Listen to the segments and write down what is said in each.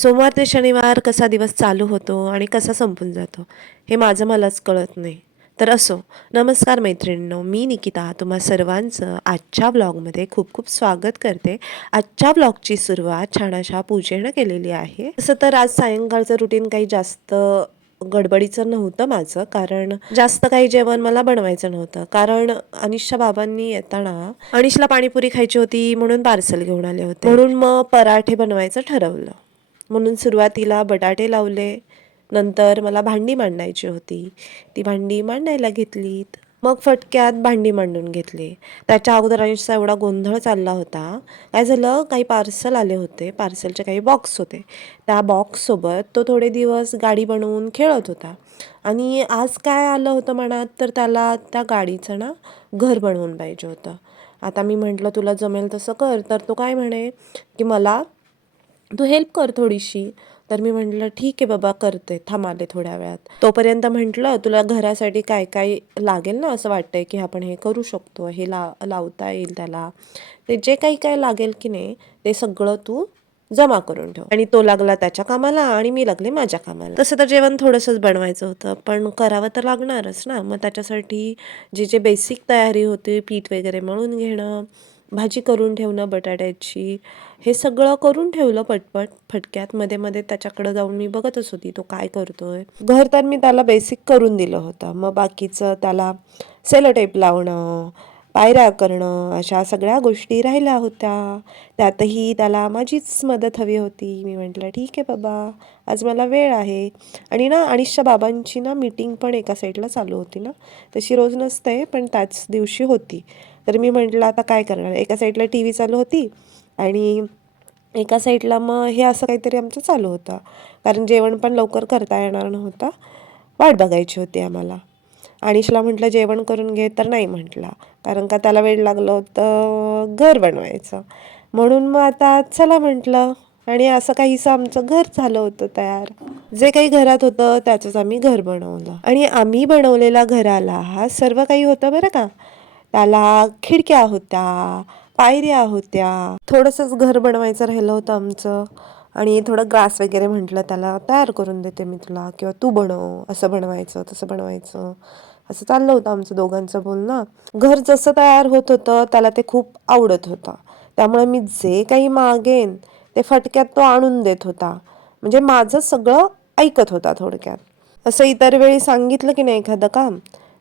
सोमवार ते शनिवार कसा दिवस चालू होतो आणि कसा संपून जातो हे माझं मलाच कळत नाही. तर असो, नमस्कार मैत्रिणींनो, मी निकिता तुम्हा सर्वांचं आजच्या ब्लॉगमध्ये खूप खूप स्वागत करते. आजच्या ब्लॉगची सुरुवात छान अशा पूजेनं केलेली आहे. तसं तर आज सायंकाळचं रुटीन काही जास्त गडबडीचं नव्हतं माझं, कारण जास्त काही जेवण मला बनवायचं नव्हतं. कारण अनिशच्या बाबांनी येताना अनिशला पाणीपुरी खायची होती म्हणून पार्सल घेऊन आले होते. म्हणून मग पराठे बनवायचं ठरवलं. म्हणून सुरुवातीला बटाटे लावले. नंतर मला भांडी मांडायची होती. ती भांडी मांडायला घेतलीत. मग फटक्यात भांडी मांडून घेतली. त्याच्या अगोदर अनिशचा एवढा गोंधळ चालला होता. काय झालं, काही पार्सल आले होते. पार्सलचे काही बॉक्स होते. त्या बॉक्ससोबत तो थोडे दिवस गाडी बनवून खेळत होता. आणि आज काय आलं होतं मनात, तर त्याला त्या गाडीचं ना घर बनवून पाहिजे होतं. आता मी म्हटलं तुला जमेल तसं कर. तर तो काय म्हणे की मला तू हेल्प कर थोडीशी. तर मी म्हटलं ठीक आहे बाबा, करते, थांब आले थोड्या वेळात. तोपर्यंत म्हटलं तुला घरासाठी काय काय लागेल ना, असं वाटतंय की आपण हे करू शकतो, हे लावता येईल त्याला. ते जे काही काय लागेल की नाही ते सगळं तू जमा करून ठेव. आणि तो लागला त्याच्या कामाला आणि मी लागले माझ्या कामाला. तसं तर जेवण थोडंसंच बनवायचं होतं, पण करावं तर लागणारच ना. मग त्याच्यासाठी जे बेसिक तयारी होती, पीठ वगैरे मळून घेणं, भाजी करून ठेवणं बटाट्याची, हे सगळं करून ठेवलं पटपट फटक्यात. मध्ये मध्ये त्याच्याकडे जाऊन मी बघतच होती तो काय करतोय. घर तर मी त्याला बेसिक करून दिलं होतं. मग बाकीचं त्याला सेलो टेप लावणं, पायऱ्या करणं, अशा सगळ्या गोष्टी राहिल्या होत्या. त्यातही त्याला माझीच मदत हवी होती. मी म्हटलं ठीक आहे बाबा, आज मला वेळ आहे. आणि ना अनिशच्या बाबांची ना मीटिंग पण एका साईडला चालू होती ना, तशी रोज नसते पण त्याच दिवशी होती. तर मी म्हटलं आता काय करणार, एका साईडला टी व्ही चालू होती आणि एका साईडला मग हे असं काहीतरी आमचं चालू होतं. कारण जेवण पण लवकर करता येणार नव्हतं, वाट बघायची होती आम्हाला. अनिशला म्हटलं जेवण करून घे, तर नाही म्हटला, कारण का त्याला वेळ लागलं होतं घर बनवायचं. म्हणून मग आता चला म्हटलं, आणि असं काहीसं आमचं घर झालं होतं तयार. जे काही घरात होतं त्याचंच आम्ही घर बनवलं. आणि आम्ही बनवलेल्या घराला सर्व काही होतं बरं का. त्याला खिडक्या होत्या, पायऱ्या होत्या. थोडंसंच घर बनवायचं राहिलं होतं आमचं. आणि थोडं ग्रास वगैरे म्हटलं त्याला तयार करून देते मी तुला, किंवा तू बनव, असं बनवायचं तसं बनवायचं, असं चाललं होतं आमचं दोघांचं बोलणं. घर जसं तयार होत होतं त्याला ते खूप आवडत होतं. त्यामुळे मी जे काही मागेन ते फटक्यात तो आणून देत होता. म्हणजे माझं सगळं ऐकत होता थोडक्यात. असं इतर वेळी सांगितलं की नाही एखादं काम,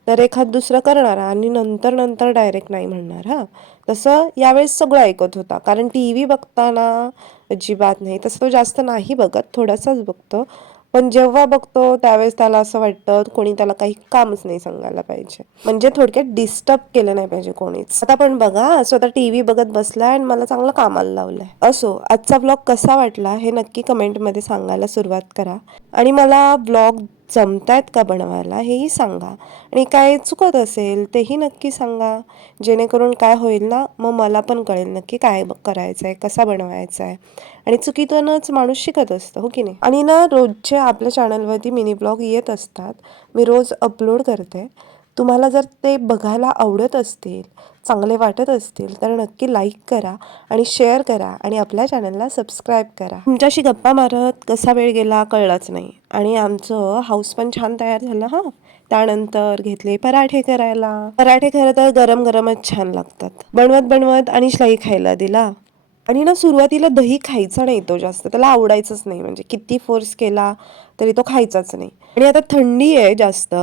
तर एखाद दुसरं करणार आणि नंतर नंतर डायरेक्ट नाही म्हणणार. हां, तसं यावेळेस सगळं ऐकत होता. कारण टी व्ही बघताना अजिबात नाही, तसं तो जास्त नाही बघत, थोडासाच बघतो. पण जेव्हा बघतो त्यावेळेस त्याला असं वाटतं कोणी त्याला काही कामच नाही सांगायला पाहिजे, म्हणजे थोडक्यात डिस्टर्ब केलं नाही पाहिजे कोणीच. आता पण बघा, स्वतः टी व्ही बघत बसलाय आणि मला चांगलं कामाला लावलंय. असो, आजचा ब्लॉग कसा वाटला हे नक्की कमेंटमध्ये सांगायला सुरुवात करा. आणि मला ब्लॉग जमतायत का बनवायला हेही सांगा. आणि काय चुकत असेल तेही नक्की सांगा, जेणेकरून काय होईल ना, मग मला पण कळेल नक्की काय करायचं आहे, कसा बनवायचा आहे. आणि चुकीतूनच माणूस शिकत असतं, हो की नाही. आणि ना रोजचे आपल्या चॅनलवरती मिनी ब्लॉग येत असतात, मी रोज अपलोड करते. तुम्हाला जर ते बघायला आवडत असतील, चांगले वाटत असतील, तर नक्की लाईक करा आणि शेअर करा आणि आपल्या चॅनलला सबस्क्राईब करा. तुमच्याशी गप्पा मारत कसा वेळ गेला कळलाच नाही. आणि आमचं हाऊस पण छान तयार झालं. हां, त्यानंतर घेतले पराठे करायला. पराठे खरं तर गरम गरमच छान लागतात. बनवत बनवत अनिशलाही खायला दिला. आणि ना सुरुवातीला दही खायचा नाही तो जास्त, त्याला आवडायचंच नाही, म्हणजे किती फोर्स केला तरी तो खायचाच नाही. आणि आता थंडी आहे जास्त,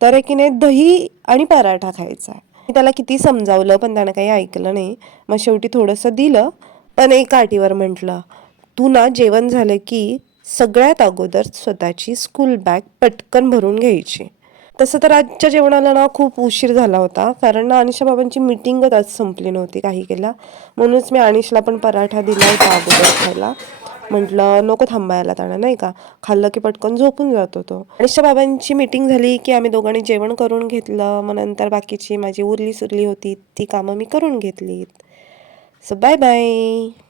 तर की नाही दही आणि पराठा खायचा आहे. मी त्याला किती समजावलं पण त्यानं काही ऐकलं नाही. मग शेवटी थोडंसं दिलं, पण एका अटीवर म्हटलं, तू ना जेवण झालं की सगळ्यात अगोदर स्वतःची स्कूल बॅग पटकन भरून घ्यायची. तसं तर आजच्या जेवणाला ना खूप उशीर झाला होता, कारण ना अनिशा बाबांची मीटिंगच आज संपली नव्हती काही केला. म्हणूनच मी अनिशला पण पराठा दिला होता अगोदर खायला. म्हटलं नको थांबायला, त्यानं नाही का खाल्लं की पटकन झोपून जातो तो. अनिशा बाबांची मीटिंग झाली की आम्ही दोघांनी जेवण करून घेतलं. मग नंतर बाकीची माझी उरली सुरली होती ती कामं मी करून घेतलीत. So bye bye.